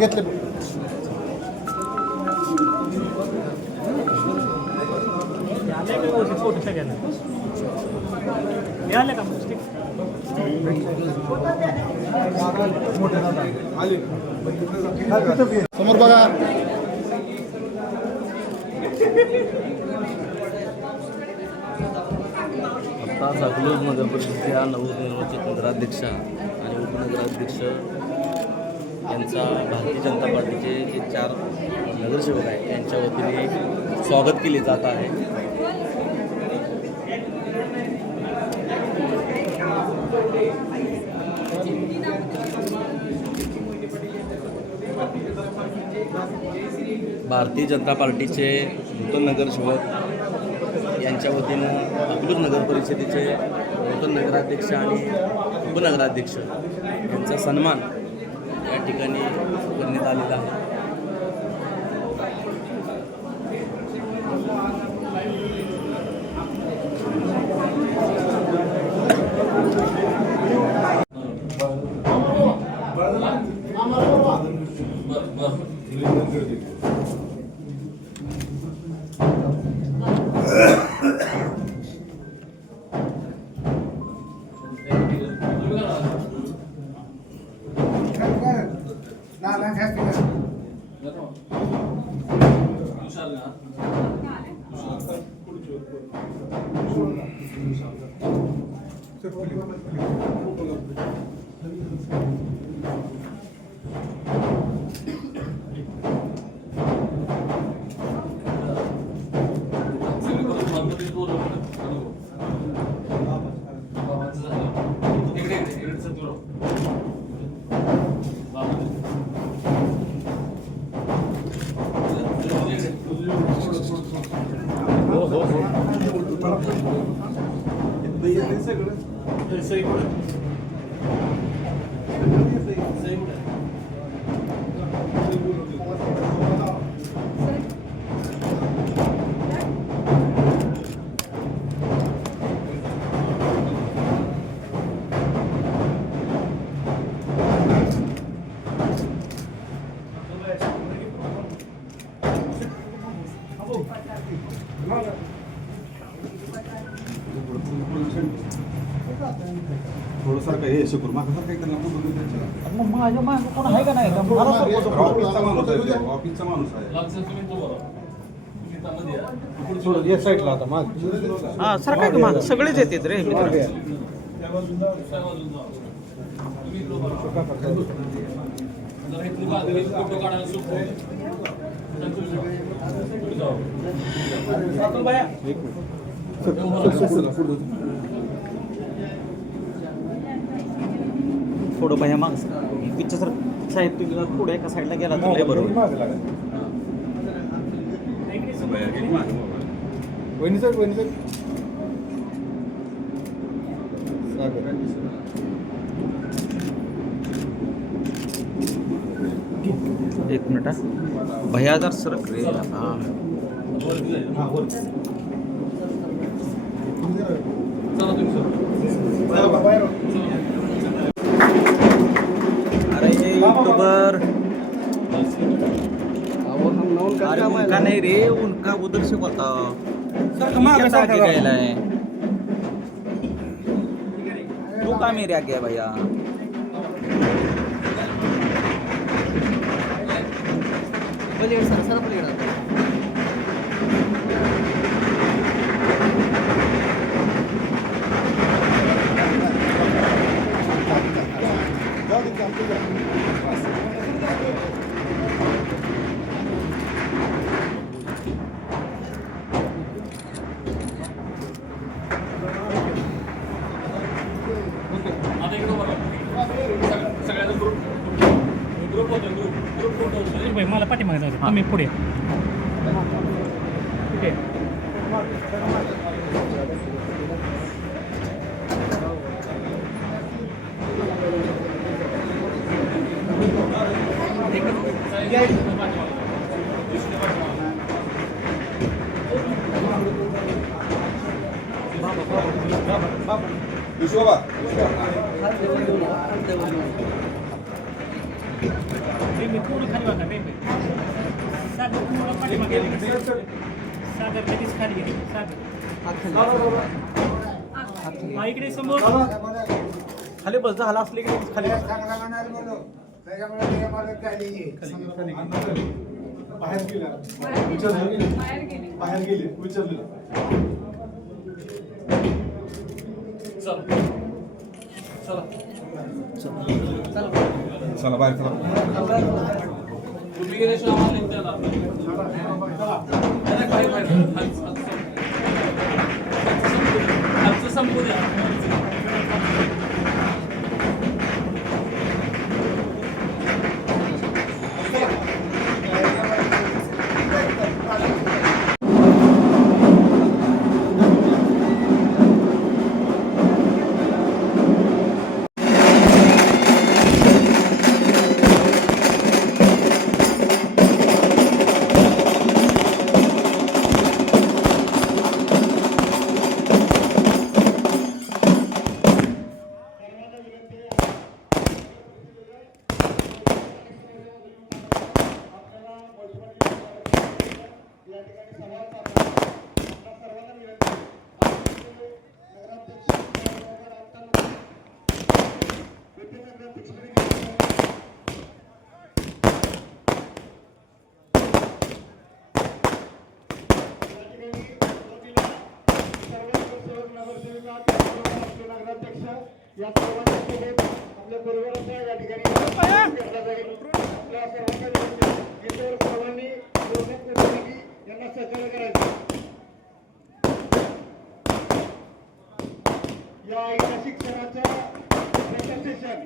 घेतले फोटो सगळ्यांना मिळाले का समोर बघा आता साकलोज नगर परिषदेच्या नवनिर्वाचित नगराध्यक्षा आणि उपनगराध्यक्ष यांचा भारतीय जनता पार्टीचे जे 4 नगरसेवक आहेत यांच्या वतीने स्वागत केले जात आहे. भारतीय जनता पार्टीचे नूतन नगरसेवक यांच्या वतीनं अकलूज नगर परिषदेचे नूतन नगराध्यक्ष आणि उपनगराध्यक्ष यांचा सन्मान या ठिकाणी करण्यात आलेला आहे. थोडंसारखं हे शुक्र माझ्या कोण आहे का नाही ऑफिसचा माणूस आहे या साईडला आता माग हा सर काय माझं सगळेच येतात रे थोडं बाया माग पिक्चर सर साहेब तुम्ही पुढे एका साईडला गेला तर बरोबर एक मिनिट भैया जर सर अरे ये यूट्यूबर अरे उनका नहीं रे उनका उधर से बताओ आगे गया है तू का मेरे आगे है भैया सर सर मला पाठीमागे जाऊ तुम्ही पुढे कुठे बाबा पूर्ण खाली बघा सागर पूर्ण पाठीमागे सागर लगेच खाली गेले सागर हा इकडे समोर खाली बस झाला असले की खाली बाहेर गेला बाहेर गेले विचारलेलं चला बाहेर संपू द्या या सर्वांसोबत आपल्या परिवाराच्या या ठिकाणी केला जाईल. आपल्या सर्वांनी यांना सहकार्य करायचं. या ऐतिहासिक सणाचं प्रेझेंटेशन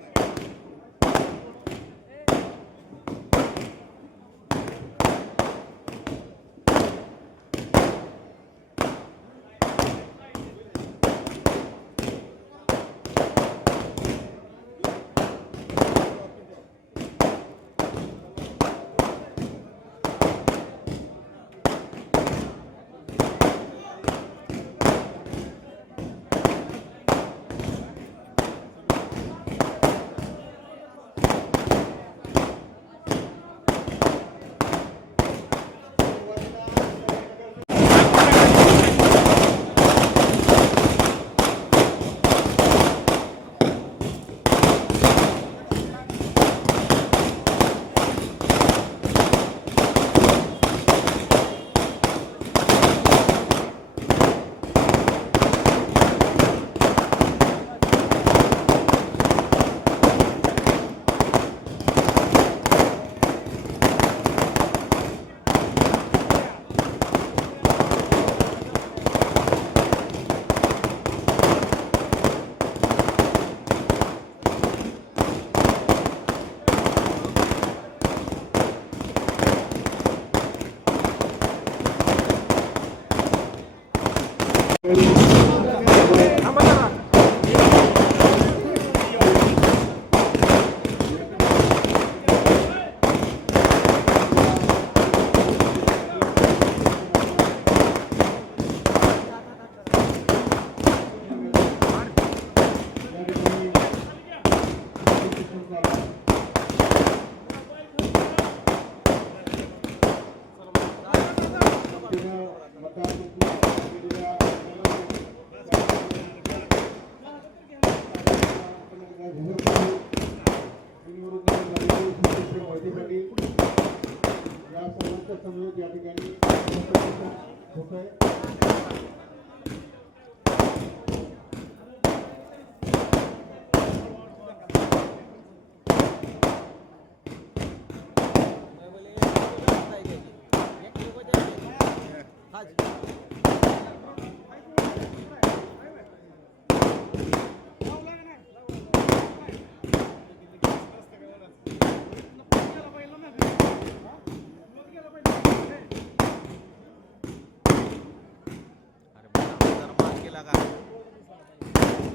या ठिकाणी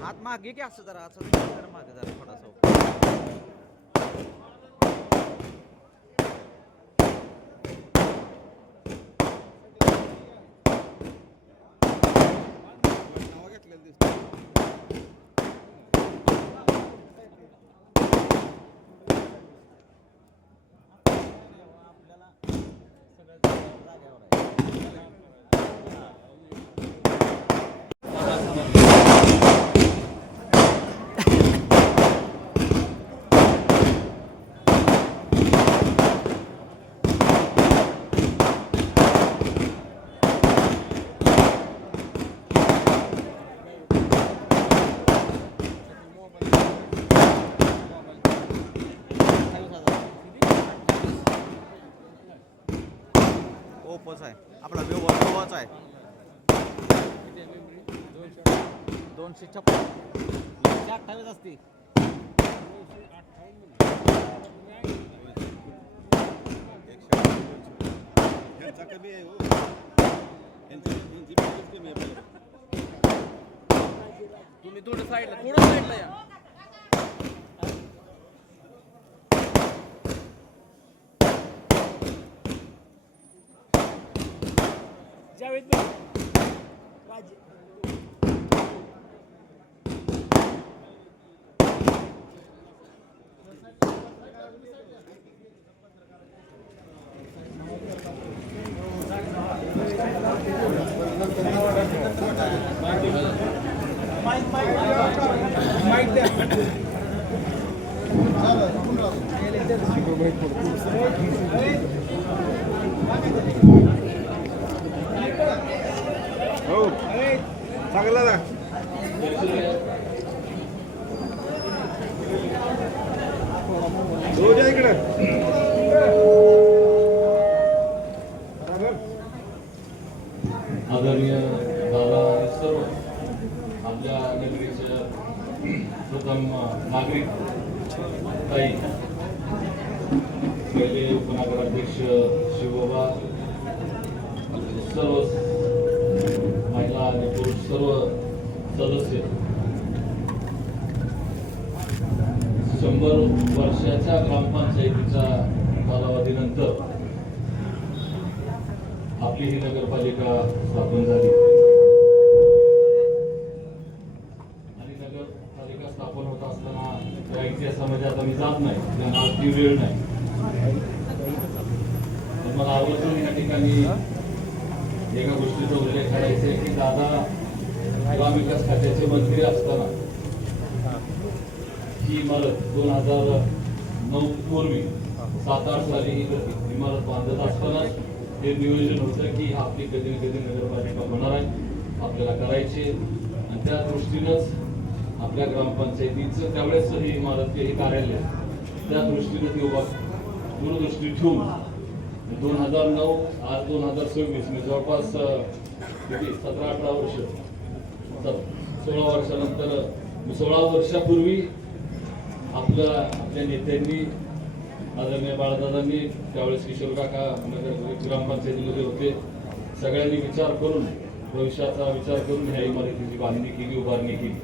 हात मागे की असं जरा मागे जरा थोडासा ओप्पोचा आहे आपला विवोचा आहे 256 28 असते. तुम्ही थोडं साईडला या. जावेद भाई राज हो चांगला ना रोज इकडे आदरणीय दादा आणि सर्व आपल्या नगरीचे प्रथम नागरिक ताई पहिले उपनगराध्यक्ष शिवबाबा सर्व महिला आणि पुरुष सर्व सदस्य 100 वर्षाच्या ग्रामपंचायतीच्या कालावधीनंतर आपली ही नगरपालिका स्थापन झाली आणि नगरपालिका स्थापन होत असताना त्या इतिहासामध्ये आता मी जात नाही त्यांना आज ती वेळ नाही. पण मला आवर्जून या ठिकाणी एका गोष्टीचा उल्लेख करायचा आहे की दादा ग्रामविकास खात्याचे मंत्री असताना ही इमारत 2009 पूर्वी 7-8 साली ही इमारत बांधत असताना हे नियोजन होतं की आपली कधी ना कधी नगरपालिका होणार आहे आपल्याला करायची आणि त्या दृष्टीनंच आपल्या ग्रामपंचायतीचं त्यावेळेस ही इमारत हे कार्यालय त्या दृष्टीनं ती उभा दूरदृष्टी ठेवून 2009 आज 2026 मी जवळपास किती 17-18 वर्ष 16 वर्षानंतर 16 वर्षापूर्वी आपल्या नेत्यांनी आदरणीय बाळदादांनी त्यावेळेस किशोर काका ग्रामपंचायतीमध्ये होते सगळ्यांनी विचार करून भविष्याचा विचार करून ह्या इमारतीची बांधणी केली उभारणी केली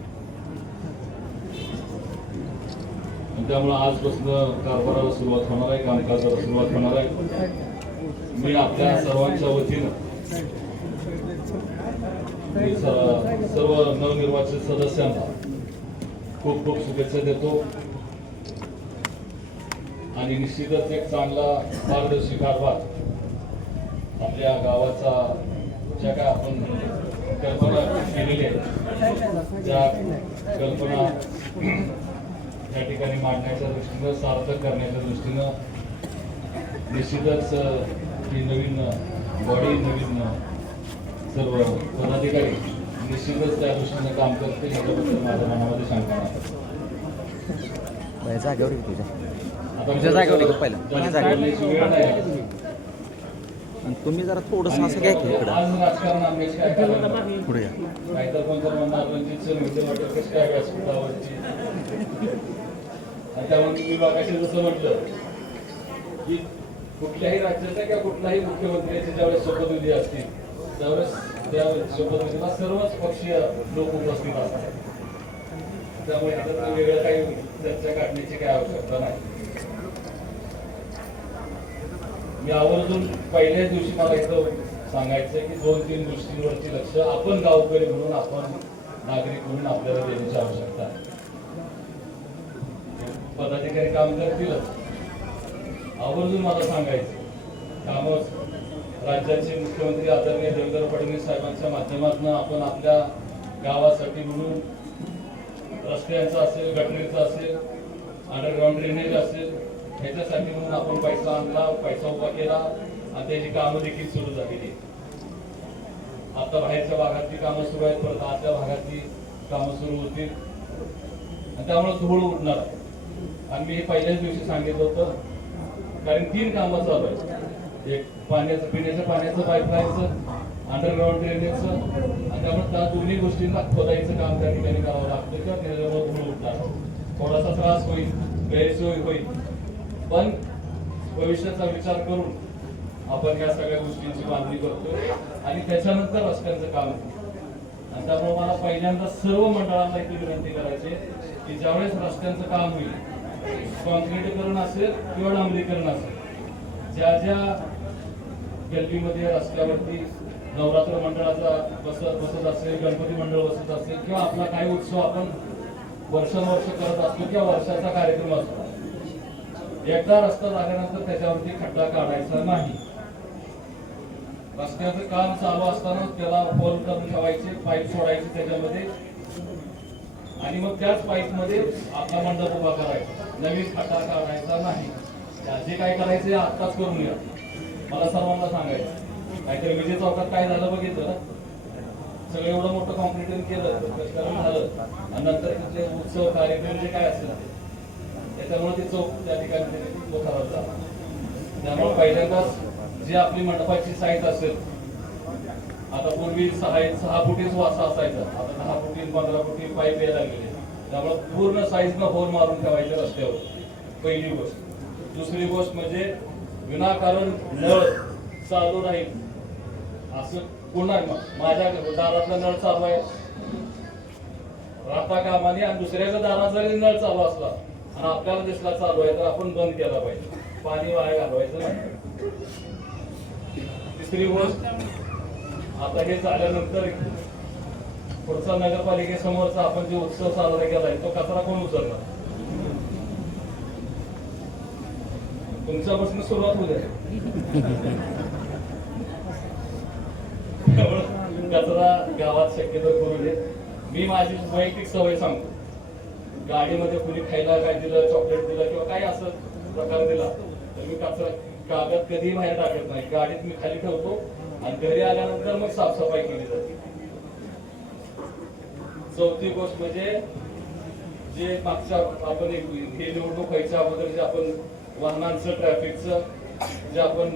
आणि त्यामुळे आजपासून कारभाराला सुरुवात होणार आहे कामकाजाला सुरुवात होणार आहे. मी आपल्या सर्वांच्या वतीनं सर्व नवनिर्वाचित सदस्यांना खूप खूप शुभेच्छा देतो आणि निश्चितच एक चांगला पारदर्शी कारभार आपल्या गावाचा ज्या काय आपण कल्पना केलेली आहे त्या कल्पना या ठिकाणी मांडण्याच्या दृष्टीनं सार्थक करण्याच्या दृष्टीनं निश्चितच ही नवीन बॉडी नवीन सर्व पदाधिकारी निश्चितच त्या दृष्टीनं काम करतील याच्याबद्दल माझ्या मनामध्ये शंका नाही. जागेवर तुझ्या आता जागेवर पहिलं वेळ नाही आणि तुम्ही जरा थोडंसं असं घ्या की इकडं आज राजकारण आम्ही काय करणार पुढे या. नाहीतर कोणतर म्हणणार रणजित सर विषय वाटत कसं काय व्यासपीठावरची आणि त्यामुळे मी बागाशी जसं म्हटलं की कुठल्याही राज्याच्या किंवा कुठल्याही मुख्यमंत्र्याचे ज्यावेळेस शपथविधी असतील त्यावेळेस त्या शपथविधीला सर्वच पक्षीय लोक उपस्थित असतात त्यामुळे आता वेगळं काही चर्चा काढण्याची काही आवश्यकता नाही. मी आवर्जून पहिल्याच दिवशी मला इथं सांगायचं की 2-3 गोष्टींवरती लक्ष आपण गावकरी म्हणून आपण नागरिक म्हणून आपल्याला देण्याची आवश्यकता आहे. पदाधिकारी काम करतीलच आवर्जून मला सांगायचं काम राज्याचे मुख्यमंत्री आदरणीय देवेंद्र फडणवीस साहेबांच्या माध्यमातून आपण आपल्या गावासाठी म्हणून रस्त्यांचं असेल, गटरीचं असेल, अंडरग्राऊंड ड्रेनेज असेल, ह्याच्यासाठी म्हणून आपण पैसा आणला, पैसा उभा केला आणि त्याची कामं देखील सुरू झालेली. आता बाहेरच्या भागातली कामं सुरू आहेत, परत आतल्या भागातली कामं सुरू होतील आणि त्यामुळे धूळ उडणार आहे. आणि मी हे पहिल्याच दिवशी सांगितलं होतं, कारण 3 कामं चालू आहेत. एक पाण्याचं, पिण्याच्या पाण्याचं, पाईपलाईनचं, अंडरग्राऊंड ड्रेनेजचं, आणि त्यामुळे त्या दोन्ही गोष्टींना खोदाईचं काम त्या ठिकाणी करावं लागतं किंवा त्याच्यामुळे धूळ उडणार. थोडासा त्रास होईल, गैरसोय होईल, पण भविष्याचा विचार करून आपण या सगळ्या गोष्टींची बांधणी करतोय आणि त्याच्यानंतर रस्त्यांचं काम होतं. आणि त्यामुळे मला पहिल्यांदा सर्व मंडळांना एक विनंती करायची की ज्यावेळेस रस्त्यांचं काम होईल, कॉन्क्रीटीकरण असेल किंवा डांबरीकरण असेल, ज्या ज्या गल्लीमध्ये रस्त्यावरती नवरात्र मंडळाचा बसत असेल, गणपती मंडळ बसत असेल किंवा आपला काही उत्सव आपण वर्षानुवर्ष करत असतो किंवा वर्षाचा कार्यक्रम असतो, एकदा रस्ता झाल्यानंतर त्याच्यावरती खड्डा काढायचा नाही. रस्त्याचं काम चालू असताना त्याला होल करून ठेवायचे, पाईप सोडायचे त्याच्यामध्ये आणि मग त्याच पाईप मध्ये आपला मंडप उभा करायचा. नवीन खड्डा काढायचा नाही. जे काय करायचे आत्ताच करून घ्या. मला सर्वांना सांगायचं, काहीतरी विजय चौकात काय झालं बघितलं ना, सगळं एवढं मोठं कॉम्प्लिटेशन केलं, कष्टकरण झालं आणि नंतर तिथले उत्सव कार्यक्रम जे काय असेल त्याच्यामुळे ते चौक त्या ठिकाणी तो खराब झाला. त्यामुळे पहिल्यांदाच जी आपली मंडपाची साईज असेल, आता पूर्वी 6 फुटीच वासा असायचा, आता 10 फुटी 15 फुटी पाईप यायला लागलेले. त्यामुळे पूर्ण साईजनं होल मारून ठेवायचे रस्त्यावर, पहिली गोष्ट. दुसरी गोष्ट म्हणजे विनाकारण नळ चालू राहील असं पुन्हा माझ्या दारातला नळ चालू आहे राहता कामाने आणि दुसऱ्याच्या दारात जरी नळ चालू असला आणि आपल्याला दिसला चालू आहे तर आपण बंद केला पाहिजे, पाणी वाया घालवायचं नाही. तिसरी गोष्ट, आता हे झाल्यानंतर पुढचा नगरपालिकेसमोरचा आपण जो उत्सव साजरा केलाय तो कचरा कोण उचलणार? तुमच्यापासून सुरुवात होऊ द्या. कचरा गावात शक्यतो करू दे. मी माझी वैयक्तिक सवय सांगतो, गाडीमध्ये कुणी खायला काय दिलं, चॉकलेट दिलं किंवा काही असं प्रकार दिला तर मी कचरा कागद कधीही बाहेर टाकत नाही, गाडीत मी खाली ठेवतो आणि घरी आल्यानंतर मग साफसफाई केली जाते. चौथी गोष्ट म्हणजे जे मागच्या आपण हे निवडणूक व्हायच्या अगोदर जे आपण वाहनांचं, ट्रॅफिकचं जे आपण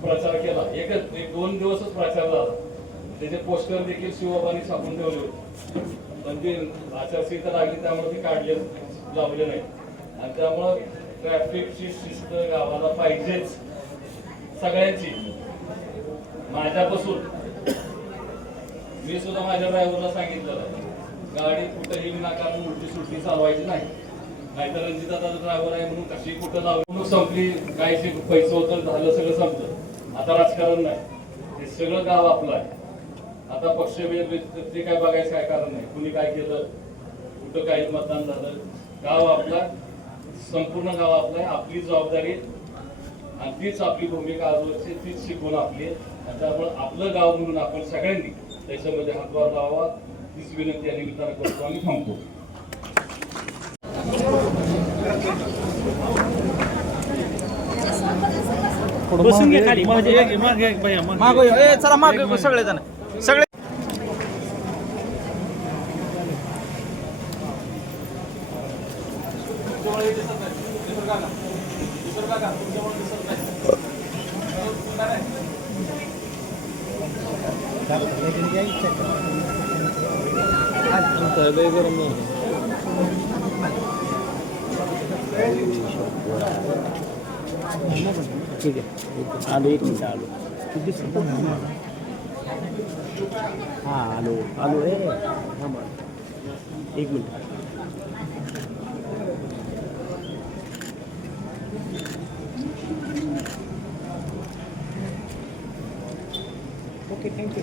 प्रचार केला, एक 2 दिवसच प्रचार झाला, त्याचे पोस्टर देखील शिवबाबांनी छापून ठेवले होते, पण ते आचारसंहिता लागली त्यामुळे ते काढले लावले नाही. आणि त्यामुळं ट्रॅफिकची शिस्त गावाला पाहिजेच सगळ्यांची. माझ्यापासून मी सुद्धा माझ्या ड्रायव्हरला सांगितलं, गाडी कुठेही विनाकारण उलटी सुलटी चालवायची नाही. नाहीतर रणजिताचा ड्रायव्हर आहे म्हणून कशी कुठं लावून संपली, काय जे पैसे होतं झालं सगळं संपलं. आता राजकारण नाही, हे सगळं गाव आपलं आहे. आता पक्षभेद ते काय बघायचं काय कारण नाही, कुणी काय केलं, कुठं काही मतदान झालं, गाव आपला, संपूर्ण गाव आपलं आहे. आपली जबाबदारी आणि तीच आपली भूमिका आजवरची, तीच शिकवण आपली आहे. आणि त्यामुळे आपलं गाव म्हणून आपण सगळ्यांनी त्याच्यामध्ये हातभार लावावा, तीच विनंती या निमित्तानं करतो आणि थांबतो. बसून घे खाली, मागे चला मागे सगळे जण सगळे. ठीक आहे, आलो 1 मिनिट आलो. हां आलो आलो रे, 1 मिनिट. Okay, thank you.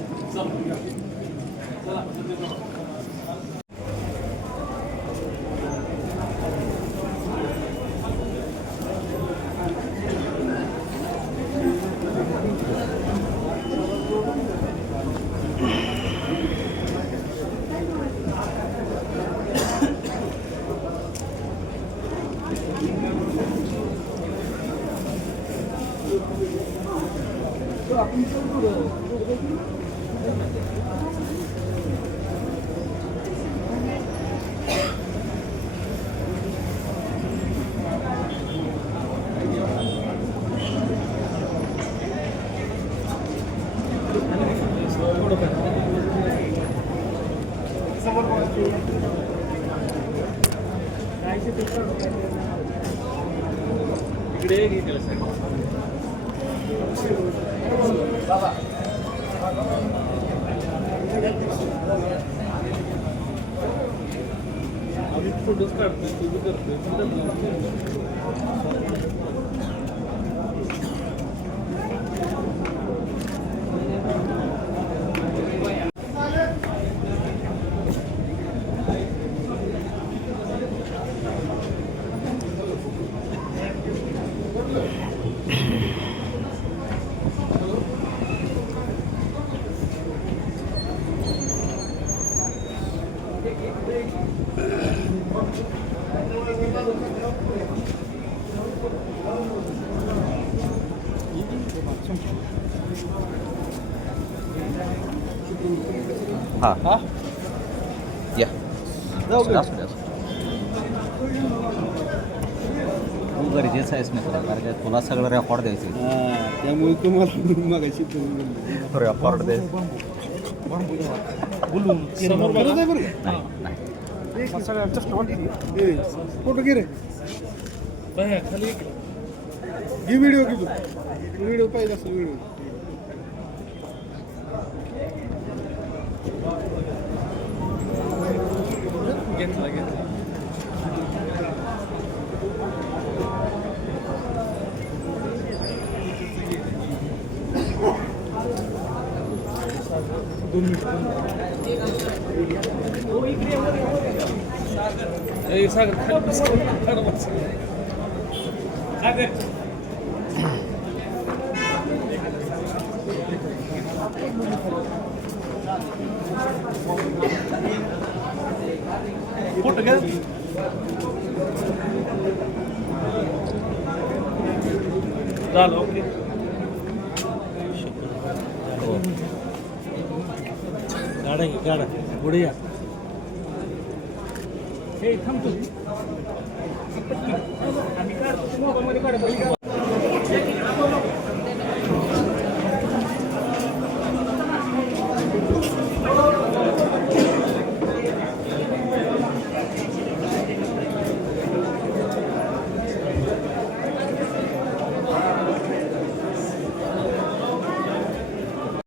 हा या जाऊ का? असू द्या. तू गरजेचं आहेस मित्र, कारण काय तुला सगळं रेकॉर्ड द्यायचं हा, त्यामुळे तुम्हाला मगाशी तुम्ही रेकॉर्ड द्यायचं बरं आहे बरं का? नाही नाही फोटो घे रे घे व्हिडिओ घे तू व्हिडिओ पाहिजे असेल व्हिडिओ फोटो घ्या. झालं ओके. गाडा घे गाडा पुढे या. हे थांबतो आम्ही काढतो मोबाईलमध्ये काढतो.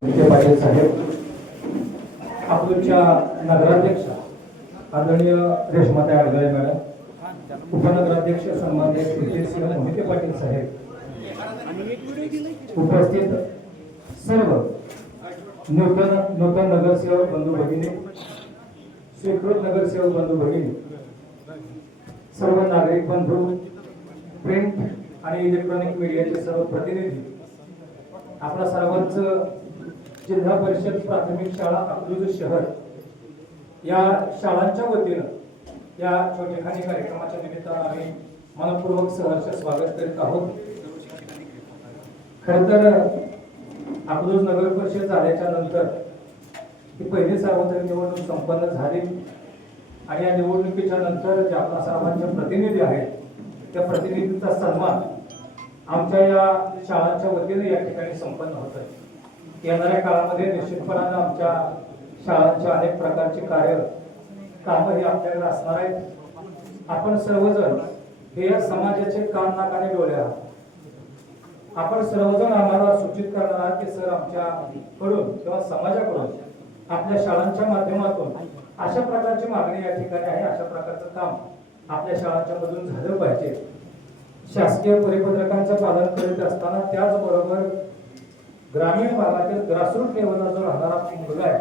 विखे पाटील साहेब, अकलूजच्या नगराध्यक्ष आदरणीय रेश्माताई अडगळे मॅडम, उपनगराध्यक्ष सन्माननीय कीर्तिसिंह मोहिते पाटील साहेब, उपस्थित सर्व नूतन नगरसेवक बंधू भगिनी, स्वीकृत नगरसेवक बंधू भगिनी, सर्व नागरिक बंधू, प्रिंट आणि इलेक्ट्रॉनिक मीडियाचे सर्व प्रतिनिधी, आपल्या सर्वांचं जिल्हा परिषद प्राथमिक शाळा अकलूज शहर या शाळांच्या वतीनं या छोटेखानी कार्यक्रमाच्या निमित्तानं आम्ही मनपूर्वक सहर्ष स्वागत करीत आहोत. खर तर अकलूज नगर परिषद झाल्याच्या नंतर ही पहिली सार्वत्रिक निवडणूक संपन्न झाली आणि या निवडणुकीच्या नंतर जे आपल्या सर्वांचे प्रतिनिधी आहेत त्या प्रतिनिधींचा सन्मान आमच्या या शाळांच्या वतीने या ठिकाणी संपन्न होत आहे. येणाऱ्या काळामध्ये निश्चितपणानं आमच्या शाळांच्या अनेक प्रकारची कामं ही आपल्याकडे असणार आहेत. आपण सर्वजण हे या समाजाचे कान नाक आणि डोळे आहात. आपण सर्वजण आम्हाला सूचित करणार आहात की सर आमच्याकडून किंवा समाजाकडून आपल्या शाळांच्या माध्यमातून अशा प्रकारची मागणी या ठिकाणी आहे, अशा प्रकारचं काम आपल्या शाळांच्या मधून झालं पाहिजे. शासकीय परिपत्रकांचं पालन करीत असताना त्याचबरोबर ग्रामीण भागातील ग्रासरूट लेवलला जो राहणारा मुलगा आहे,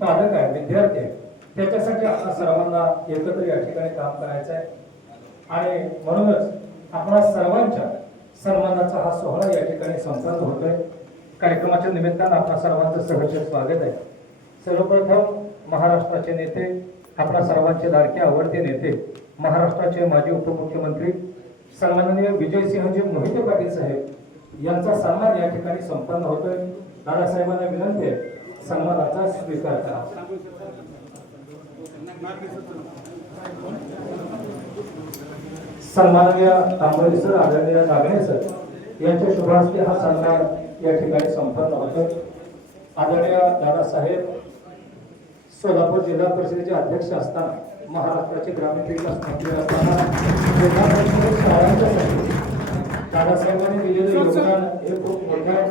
पालक आहे, विद्यार्थी आहे, त्याच्यासाठी आपल्या सर्वांना एकत्र या ठिकाणी काम करायचं आहे. आणि म्हणूनच आपल्या सर्वांच्या सन्मानाचा हा सोहळा या ठिकाणी संपन्न होतोय. कार्यक्रमाच्या निमित्तानं आपल्या सर्वांचं सहर्ष स्वागत आहे. सर्वप्रथम महाराष्ट्राचे नेते, आपल्या सर्वांचे लाडके आवडते नेते, महाराष्ट्राचे माजी उपमुख्यमंत्री सन्माननीय विजयसिंहजी मोहिते पाटील साहेब यांचा सन्मान या ठिकाणी संपन्न होतोय. दादासाहेबांना विनंती आहे सन्मानाचा स्वीकार करा. सन्माननीय तांबोळी सर, आदरणीय नागणे सर यांच्या शुभ हस्ते हा सन्मान या ठिकाणी संपन्न होतोय. आदरणीय दादासाहेब सोलापूर जिल्हा परिषदेचे अध्यक्ष असताना, महाराष्ट्राचे ग्रामीण विकास मंत्री असताना जिल्हा परिषद शाळांच्यासाठी दादासाहेबांनी दिलेले योगदान हे खूप मोठे आहे.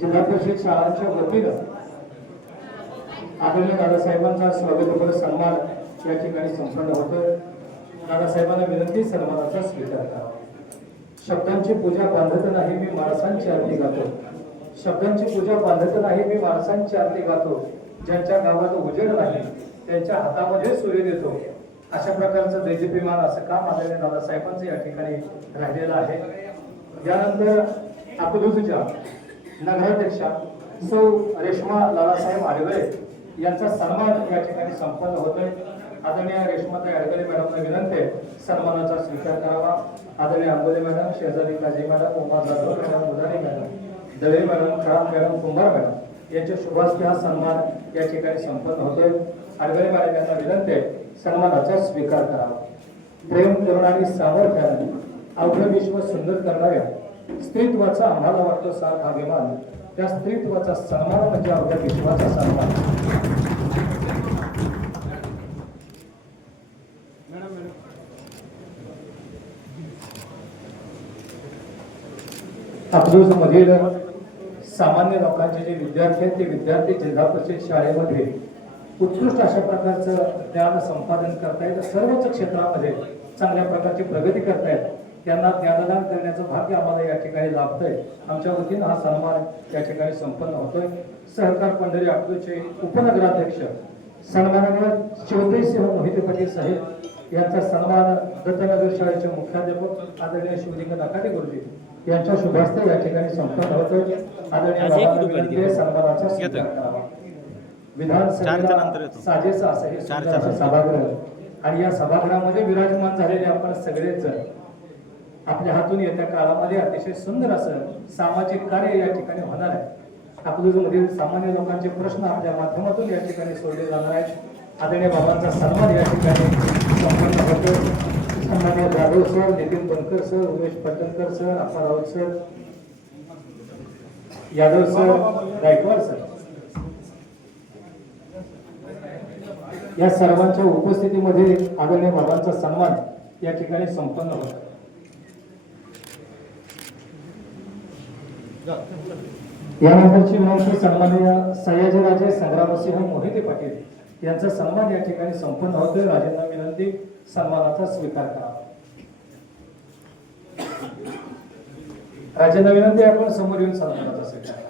जिल्हा परिषद शाळांच्या वतीनं आदरणीय दादासाहेबांचा स्वागतपर सन्मान या ठिकाणी संपन्न होतोय. दादासाहेबांना विनंती सन्मानाचा स्वीकार करा. शब्दांची पूजा बांधत नाही मी माणसांची आरती गातो. शब्दांची पूजा बांधत नाही मी माणसांची आरती गातो. ज्यांच्या गावात उजेड नाही त्यांच्या हातामध्ये सूर्य देतो. अशा प्रकारचं दैजपिमान असं काम आदरणीय दादासाहेबांचं या ठिकाणी राहिलेलं आहे. यानंतर अकलूजच्या नगराध्यक्षा सौ रेश्मा लालासाहेब आडगळे यांचा सन्मान या ठिकाणी संपन्न होतोय. आदरणीय रेश्माताई आडगळे मॅडमला विनंती आहे सन्मानाचा स्वीकार करावा. आदरणीय आंबोले मॅडम, शेजारी Kazi madam, Uma Jadhav madam, Mudani madam, Dale madam, Kharam madam, Kumbhar madam यांच्या शुभ हस्ते हा सन्मान या ठिकाणी संपन्न होतोय. आडगळे मॅडम यांना विनंती आहे सन्मानाचा स्वीकार करावा. प्रेम, करुणा आणि सामर्थ्याने अवघं विश्व सुंदर करणाऱ्या स्त्रीत्वाचा आम्हाला वाटतो साथ अभिमान. त्या स्त्रीत्वाचा सन्मान म्हणजे अवघ्या विश्वाचा सन्मान. अकलूज मधील सामान्य लोकांचे जे विद्यार्थी आहेत ते विद्यार्थी जिल्हा परिषद शाळेमध्ये उत्कृष्ट अशा प्रकारचं ज्ञान संपादन करतायत. सर्वच क्षेत्रामध्ये चांगल्या प्रकारची प्रगती करतायत. त्यांना ज्ञानदान करण्याचं भाग्य आम्हाला या ठिकाणी लाभतंय. आमच्या वतीनं हा सन्मान या ठिकाणी संपन्न होतोय. सहकार पंढरी अकलूजचे उपनगराध्यक्ष सन्माननीय शिवतेसिंह मोहिते पाटील साहेब यांचा सन्मान दत्तनगर शाळेचे मुख्याध्यापक आदरणीय शिवलिंग नाकाटे गुरुजी यांच्या शुभ हस्ते या ठिकाणी संपन्न होतोय. आदरणीय सन्मानाचा स्वीकार करावा. विधानसभेला साजेसं असं हे सुंदर असं सभागृह आणि या सभागृहामध्ये विराजमान झालेले आपण सगळेच आपल्या हातून येत्या काळामध्ये अतिशय सुंदर असं सामाजिक कार्य या ठिकाणी होणार आहे. अकलूजमधील सामान्य लोकांचे प्रश्न आपल्या माध्यमातून या ठिकाणी सोडले जाणार आहेत. आदरणीय बाबांचा सन्मान या ठिकाणी संपन्न होतो. सन्माननीय Jadhav sir, Nitin Bankar sir, Umesh Patankar sir, Appa Raut sir, Yadav sir, Gaikwad sir या सर्वांच्या उपस्थितीमध्ये आदरणीय बाबांचा सन्मान या ठिकाणी संपन्न होतो. यानंतरची विनंती सन्माननीय सयाजीराजे संग्रामसिंह मोहिते पाटील यांचा सन्मान या ठिकाणी संपन्न होतोय. राजेंना विनंती सन्मानाचा स्वीकार करा. राजेंना विनंती आपण समोर येऊन सन्मानाचा स्वीकार करा.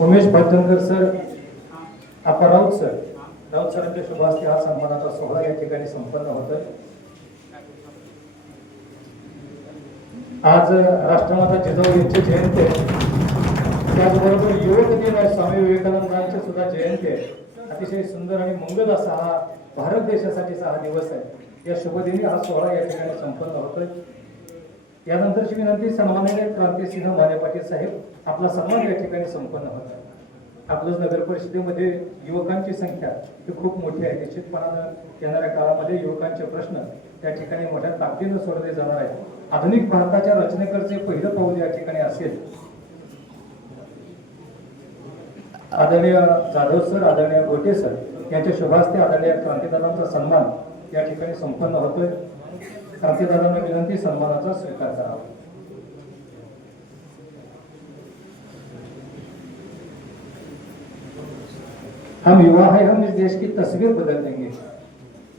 उमेश भटनकर सर, अप्पा राऊत सर, राऊत सरांच्या शुभ हस्ते हा सन्मानाचा सोहळा या ठिकाणी संपन्न होतोय. आज राष्ट्रमाता जिजाऊ यांची जयंती आहे. त्याचबरोबर युवक दिन आहे, स्वामी विवेकानंदांची सुद्धा जयंती आहे. अतिशय सुंदर आणि मंगल असा हा भारत देशासाठीचा हा दिवस आहे. या शुभदिनी हा सोहळा या ठिकाणी संपन्न होतोय. यानंतरची विनंती सन्माननीय क्रांतिसिंह माने पाटील साहेब आपला सन्मान या ठिकाणी संपन्न होत आहे. अकलूज नगर परिषदेमध्ये युवकांची संख्या ही खूप मोठी आहे. निश्चितपणानं येणाऱ्या काळामध्ये युवकांचे प्रश्न त्या ठिकाणी मोठ्या ताकदीनं सोडवले जाणार आहेत. आधुनिक भारताच्या रचनेकडचे पहिलं पाऊल या ठिकाणी असेल. आदरणीय जाधव सर, आदरणीय गोटे सर यांच्या शुभ हस्ते आदरणीय क्रांतिदारांचा सन्मान या ठिकाणी संपन्न होतोय. क्रांतिदारांना विनंती सन्मानाचा स्वीकार करावा. हम युवा है, हम इस देश की तस्वीर बदल देंगे.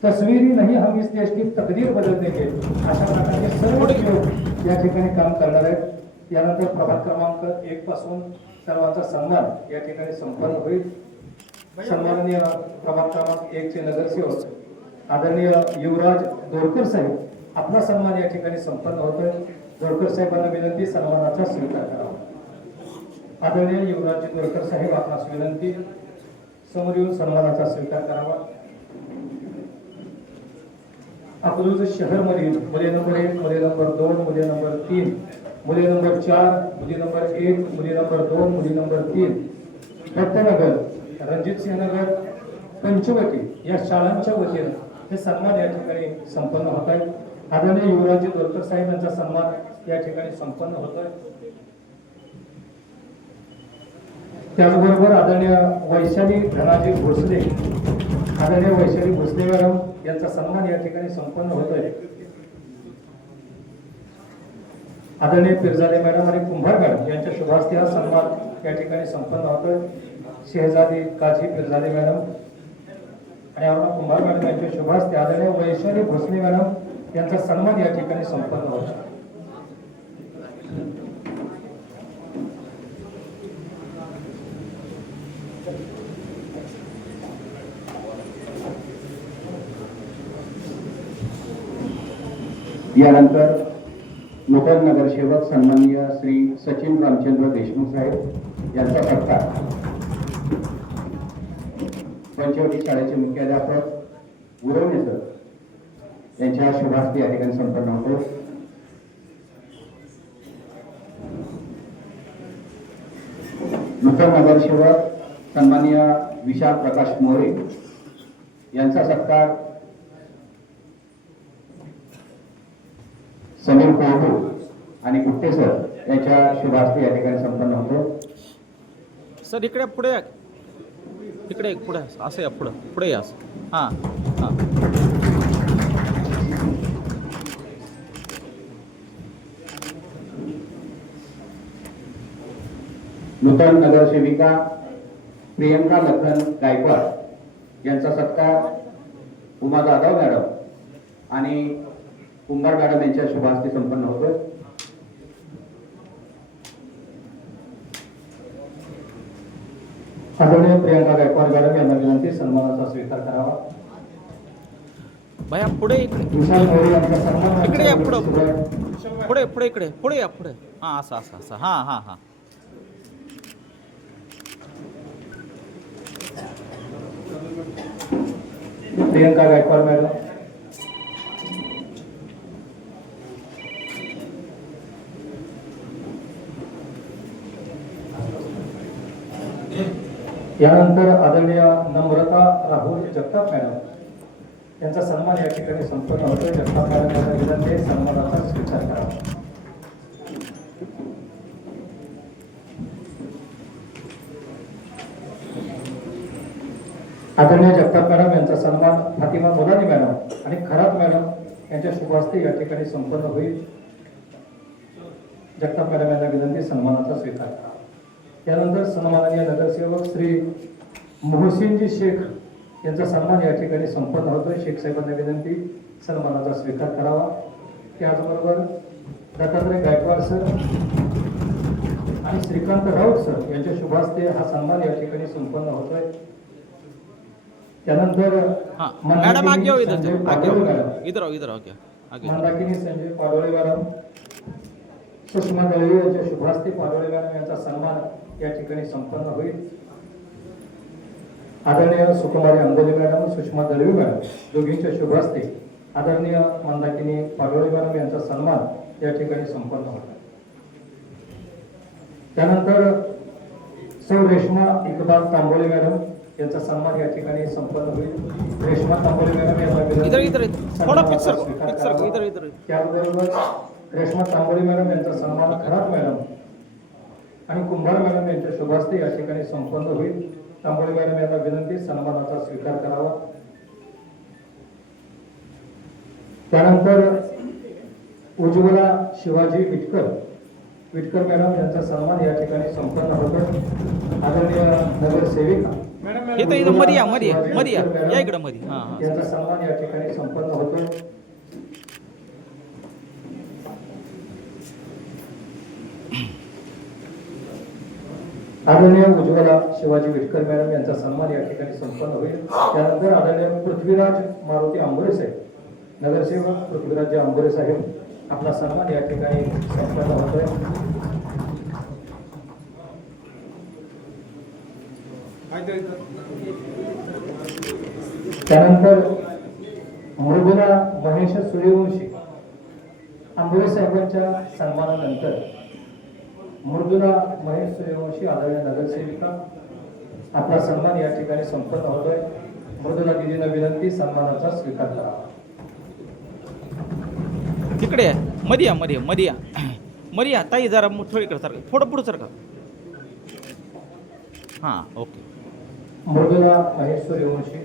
तस्वीर ही नहीं, हम इस देश की तकदीर बदल देंगे. अशा प्रकारचे सर्व लोक या ठिकाणी काम करणार आहेत. यानंतर प्रभाग क्रमांक 1 पासून सर्वांचा सन्मान या ठिकाणी संपन्न होईल. सन्माननीय प्रभाग क्रमांक 1 चे नगरसेवक आदरणीय युवराज दोरकर साहेब आपला सन्मान या ठिकाणी संपन्न होतोय. दोरकर साहेबांना विनंती सन्मानाचा स्वीकार करावा. आदरणीय युवराज गोरकर साहेब आपणास विनंती समोर येऊन सन्मानाचा स्वीकार करावा. अकलूज शहर मधील मुले नंबर 1, मुले नंबर 2, मुले नंबर 3, मुले नंबर 4, मुली नंबर 1, मुली नंबर 2, मुली नंबर 3, दत्तनगर, रणजितसिंह नगर, पंचवटी या शाळांच्या वतीने हे सन्मान या ठिकाणी संपन्न होत आहे. आदरणीय युवराज गोरकर साहेब यांचा सन्मान या ठिकाणी संपन्न होतोय. त्याचबरोबर आदरणीय वैशाली धनाजी भोसले, आदरणीय वैशाली भोसले मॅडम यांचा सन्मान या ठिकाणी संपन्न होतोय. आदरणीय पिरजादे मॅडम आणि कुंभार मॅडम यांच्या शुभास्ते हा सन्मान या ठिकाणी संपन्न होतोय. शेहजादी काझी पिरजादे मॅडम आणि अरुणा कुंभार मॅडम यांच्या शुभास्ते आदरणीय वैशाली भोसले मॅडम यांचा सन्मान या ठिकाणी संपन्न होतो. यानंतर नूतन नगरसेवक सन्माननीय श्री सचिन रामचंद्र देशमुख साहेब यांचा सत्कार पंचवटी शाळेचे मुख्याध्यापक गुरवणे सर यांच्या शुभास्ते या ठिकाणी संपन्न होतो. नूतन नगरसेवक सन्माननीय विशाल प्रकाश मोरे यांचा सत्कार समीर कोहटू आणि गुट्टे सर यांच्या शुभास्ते या ठिकाणी संपन्न होतो. सर इकडे पुढे या. इकडे पुढे असं या, पुढं पुढे या. हां हां. नूतन नगरसेविका प्रियंका लखन गायकवाड यांचा सत्कार उमा जाधव मॅडम आणि कुंभार मॅडम यांच्या शुभास्ते संपन्न होतो. आदरणीय प्रियंका गायकवाड मॅडम यांना विनंती सन्मानाचा स्वीकार करावा. भैया पुढे इकडे विशाल मोरे यांचा सन्मान इकडे या, पुढं पुढे पुढे इकडे पुढे या, पुढे. हां असं असं असं. हां हां हां. प्रियंका गायकवाड मॅडम यानंतर आदरणीय नम्रता राहुल जगताप मॅडम यांचा सन्मान या ठिकाणी संपन्न होतोय. जगताप मॅडम यांना विनंती आहे सन्मानाचा स्वीकार करावा. आदरणीय जगताप मॅडम यांचा सन्मान फातिमा मुलानी मॅडम आणि खरात मॅडम यांच्या शुभास्ते या ठिकाणी संपन्न होईल. जगताप मॅडम यांना विनंती सन्मानाचा स्वीकार करावा. त्यानंतर सन्माननीय नगरसेवक श्री मोहसिनजी शेख यांचा सन्मान या ठिकाणी संपन्न होतोय. शेख साहेबांना विनंती सन्मानाचा स्वीकार करावा. त्याचबरोबर दत्तात्रय गायकवाड सर आणि श्रीकांत राऊत सर यांच्या शुभास्ते हा सन्मान या ठिकाणी संपन्न होतोय. त्यानंतर हाँ मैडम आगे आओ, इधर जाओ, आगे आओ, मॅडम इधर आओ, इधर आओ, आगे मंदाकिनी संजय पाडोळे मॅडम, सुषमा दळवी यांच्या शुभास्ते पाडोळे मॅडम यांचा सन्मान या ठिकाणी संपन्न होईल. आदरणीय सुकुमारी अंबोली मॅडम, सुषमा दळवी मॅडम दोघींच्या शुभास्ते आदरणीय मंदाकिनी पाडोळे मॅडम यांचा सन्मान या ठिकाणी संपन्न होईल. त्यानंतर सौ रेश्मा इकबाल तांबोळे मॅडम यांचा सन्मान या ठिकाणी संपन्न होईल. रेश्मा तांबोळे मॅडम यांना इधर इधर थोड़ा पिक्चर इधर इधर. त्याचबरोबर रेश्मा तांबोळे मॅडम यांचा सन्मान खरात मॅडम आणि कुंभार मॅडम यांच्या शुभास्ते या ठिकाणी संपन्न होईल. तांबोळे मॅडम यांना विनंती सन्मानाचा स्वीकार करावा. त्यानंतर उज्ज्वला शिवाजी विटकर मॅडम यांचा सन्मान या ठिकाणी संपन्न होतो. आदरणीय नगरसेविका इधर मरिया या इकडे मध्ये. हां यांचा सन्मान या ठिकाणी संपन्न होतो. आदरणीय उज्ज्वला शिवाजी विटकर मॅडम यांचा सन्मान या ठिकाणी संपन्न होईल. त्यानंतर आदरणीय पृथ्वीराज मारुती आंबोरे साहेब, नगरसेवक पृथ्वीराज आंबोरे साहेब आपला सन्मान या ठिकाणी संपन्न होतोय. त्यानंतर मृदुला महेश सूर्यवंशी आंबोरे साहेबांच्या सन्मानानंतर मृदुला महेश सूर्यवंशी आदरणीय नगरसेविका आपला सन्मान या ठिकाणी संपन्न होतोय. मृदुला दिदीनं विनंती सन्मानाचा स्वीकार करावा. तिकडे आहे मध्ये या मध्ये या ताई जरा थोडं इकडे सारखं थोडं पुढं सारखं. हां ओके. मृदुला महेश सूर्यवंशी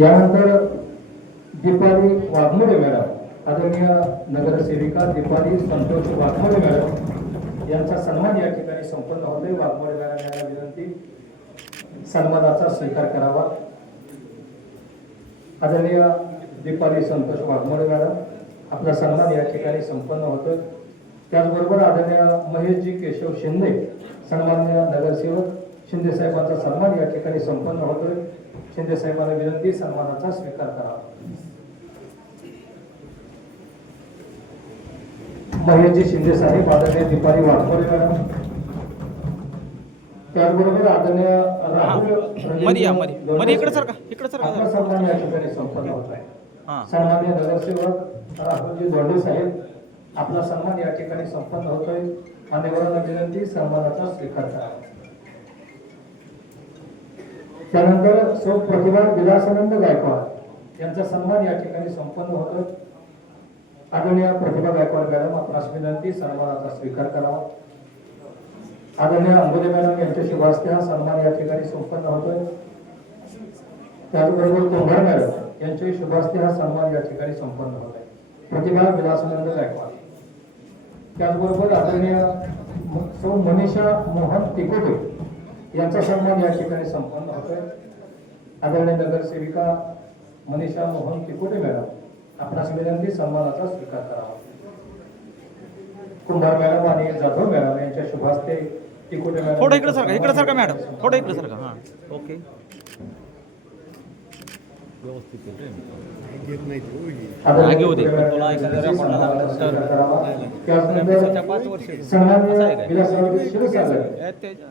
यानंतर दीपाली वाघमोडे मॅडम आदरणीय नगरसेविका दीपाली संतोष वाघमोडे मॅडम यांचा सन्मान या ठिकाणी संपन्न होतोय. वाघमोडे मॅडम यांना विनंती सन्मानाचा स्वीकार करावा. आदरणीय दीपाली संतोष वाघमोडे मॅडम आपला सन्मान या ठिकाणी संपन्न होतोय. त्याचबरोबर आदरणीय महेशजी केशव शिंदे सन्माननीय नगरसेवक शिंदे साहेबांचा सन्मान या ठिकाणी संपन्न होतोय. शिंदे साहेबांना विनंती सन्मानाचा स्वीकार करावा. महेशजी शिंदे साहेब आदरणीय दीपाली वाघमोडे मॅडम त्याचबरोबर आदरणीय राहुल मध्ये इकडे सारखा आपला सन्मान या ठिकाणी संपन्न होत आहे. हां सन्माननीय नगरसेवक राहुलजी दोंडे साहेब आपला सन्मान या ठिकाणी संपन्न होतोय. मान्यवरांना विनंती सन्मानाचा स्वीकार करावा. त्यानंतर सौ प्रतिभा विलासानंद गायकवाड यांचा सन्मान या ठिकाणी संपन्न होतोय. आदरणीय प्रतिभा गायकवाड मॅडम आपणास विनंती सन्मानाचा स्वीकार करावा. आदरणीय अंबोले मॅडम यांच्या शुभ हस्ते हा सन्मान या ठिकाणी संपन्न होतोय. त्याचबरोबर तोंभार मॅडम यांच्या शुभ हस्ते हा सन्मान या ठिकाणी संपन्न होत आहे. प्रतिभा विलासानंद गायकवाड त्याचबरोबर आदरणीय सौ मनीषा मोहन तिकोटे यांचा सन्मान या ठिकाणी संपन्न होतोय. आदरणीय नगरसेविका मनीषा मोहन तिकोटे मॅडम आपणास विनंती सन्मानाचा स्वीकार करावा. कुंभार मॅडम आणि जाधव मॅडम यांच्या शुभ हस्ते तिकोटे मॅडम थोडं इकडे सारखा मॅडम थोडं इकडे सारखा. हां ओके आगे होते तुला एखाद्या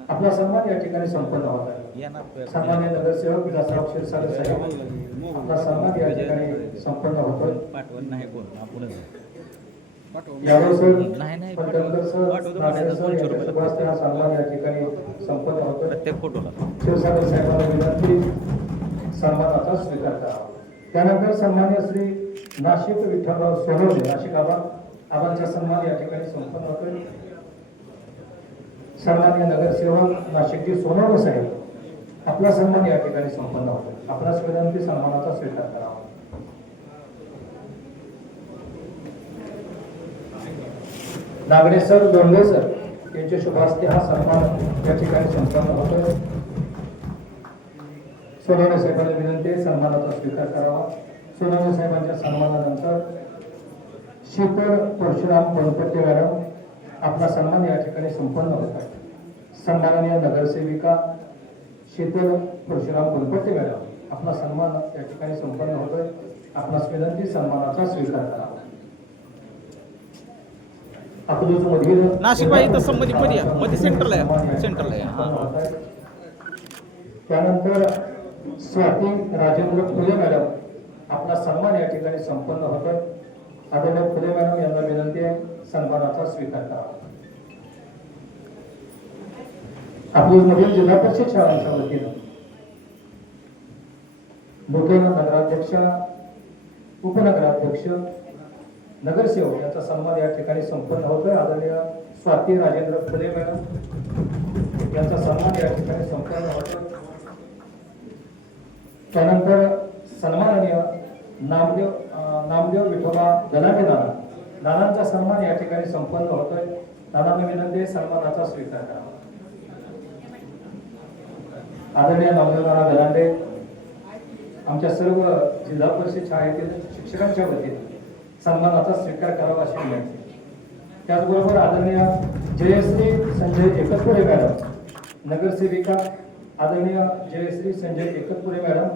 आपला सन्मान या ठिकाणी संपन्न होत आहे. सन्माननीय नगरसेवक विलासराव क्षीरसागर साहेब आपला सन्मान या ठिकाणी संपन्न होतोय. Yadav sir Panchankar sir Naser sir यांच्या शुभ हस्ते हा सन्मान या ठिकाणी संपन्न होतोय. प्रत्येक फोटोला क्षीरसागर साहेबांना विनंती सन्मानाचा स्वीकार करावा. त्यानंतर सन्मान्य श्री नाशिक विठ्ठलराव सोनवणे नाशिक आबांचा सन्मान या ठिकाणी संपन्न होतोय. सन्मान्य नगरसेवक नाशिकजी सोनवणे साहेब आपला सन्मान या ठिकाणी संपन्न होतोय. आपणास विनंती सन्मानाचा स्वीकार करावा. नागणेश्वर दोंडे सर यांच्या शुभ हस्ते हा सन्मान या ठिकाणी संपन्न होतोय. सोनवणे साहेबांना विनंती सन्मानाचा स्वीकार करावा. सोनवणे साहेबांच्या सन्मानानंतर शीतल परशुराम बनपट्टे मॅडम आपला सन्मान या ठिकाणी संपन्न होत आहे. सन्माननीय नगरसेविका शीतल परशुराम बनपट्टे मॅडम आपला सन्मान या ठिकाणी संपन्न होतोय. आपणास विनंती सन्मानाचा स्वीकार करावा. नाशिक बाई तर संमती मध्ये सेंटरला आहे. त्यानंतर स्वाती राजेंद्र फुले मॅडम आपला सन्मान या ठिकाणी संपन्न होतोय. आदरणीय फुले मॅडम यांना विनंती आहे सन्मानाचा स्वीकार करावा. अकलूजमधील जिल्हा परिषद शाळांच्या वतीनं नूतन नगराध्यक्ष उपनगराध्यक्ष नगरसेवक यांचा सन्मान या ठिकाणी संपन्न होतोय. आदरणीय स्वाती राजेंद्र फुले मॅडम यांचा सन्मान या ठिकाणी संपन्न होतोय. त्यानंतर सन्माननीय नामदेव विठोबा गलाटे नानांचा सन्मान या ठिकाणी संपन्न होतोय. नानांना विनंती सन्मानाचा स्वीकार करावा. आदरणीय नामदेव नाना गलाटे आमच्या सर्व जिल्हा परिषद शाळेतील शिक्षकांच्या वतीने सन्मानाचा स्वीकार करावा अशी विनंती. त्याचबरोबर आदरणीय जयश्री संजय एकतपुरे मॅडम नगरसेविका आदरणीय जयश्री संजय एकतपुरे मॅडम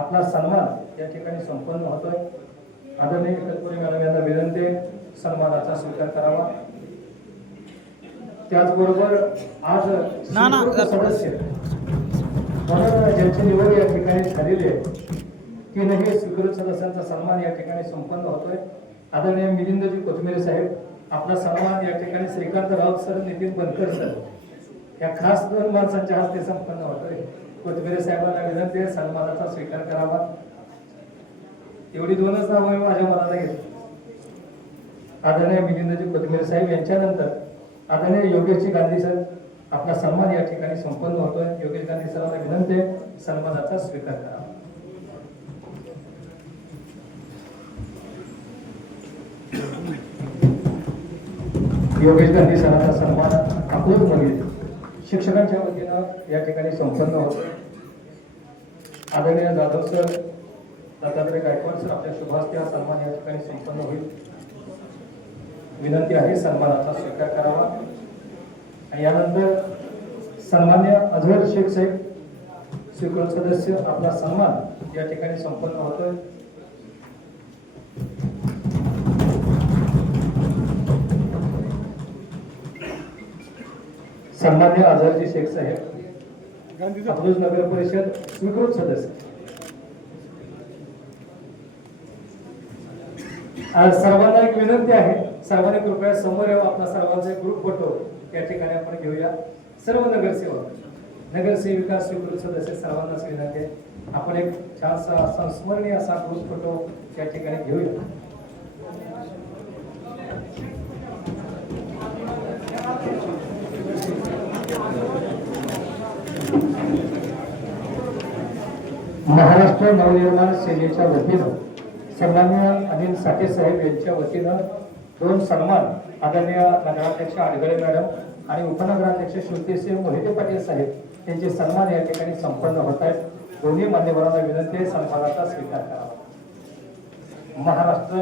आपला सन्मान या ठिकाणी संपन्न होतोय. आदरणीय एकतपुरे मॅडम यांना विनंती सन्मानाचा स्वीकार करावा. त्याचबरोबर आज ना, ना. स्वीकृत सदस्य म्हणून ज्यांची निवड या ठिकाणी झालेली आहे, तीनही स्वीकृत सदस्यांचा सन्मान या ठिकाणी संपन्न होतोय. आदरणीय मिलिंदजी कोथमिरे साहेब, आपला सन्मान या ठिकाणी श्रीकांत राऊत सर, नितीन बनकर सर या खास दोन माणसांच्या हस्ते संपन्न होतोय. कोथमिरे साहेबांना विनंती आहे सन्मानाचा स्वीकार करावा. एवढी दोनच नावं माझ्या मनाला येत. आदरणीय मिलिंदजी कोथमिरे साहेब यांच्यानंतर आदरणीय योगेशजी गांधी सर, आपला सन्मान या ठिकाणी संपन्न होतोय. योगेश गांधी सरांना विनंती आहे सन्मानाचा स्वीकार करावा. योगेश गांधी सरांचा सन्मान अकलूजमधील शिक्षकांच्या वतीनं या ठिकाणी संपन्न होतो. आदरणीय जाधव सर, दत्तात्रय गायकवाड सर, आपल्या शुभ हस्ते हा सन्मान या ठिकाणी संपन्न होईल. विनंती आहे सन्मानाचा स्वीकार करावा. आणि यानंतर सन्मान्य अझहर शेख साहेब, स्वीकृत सदस्य, आपला सन्मान या ठिकाणी संपन्न होतोय. सन्मान्य अझहरजी शेख साहेब, अकलूज नगर परिषद स्वीकृत सदस्य. सर्वांना एक विनंती आहे, सर्वांनी कृपया समोर यावं. आपला सर्वांचा ग्रुप फोटो या ठिकाणी आपण घेऊया. सर्व नगरसेवक, नगरसेविका, स्वीकृत सदस्य सर्वांनाच विनंती आहे आपण एक छानसा संस्मरणीय असा ग्रुप फोटो या ठिकाणी घेऊया. महाराष्ट्र नवनिर्माण सेनेच्या वतीनं सन्मान्य अनिल साठे साहेब यांच्या वतीनं दोन सन्मान आदरणीय नगराध्यक्ष आडगळे मॅडम आणि उपनगराध्यक्ष श्रुतीसिंह मोहिते पाटील साहेब यांचे सन्मान या ठिकाणी संपन्न होत आहेत. दोन्ही मान्यवरांना विनंती आहे सन्मानाचा स्वीकार करावा. महाराष्ट्र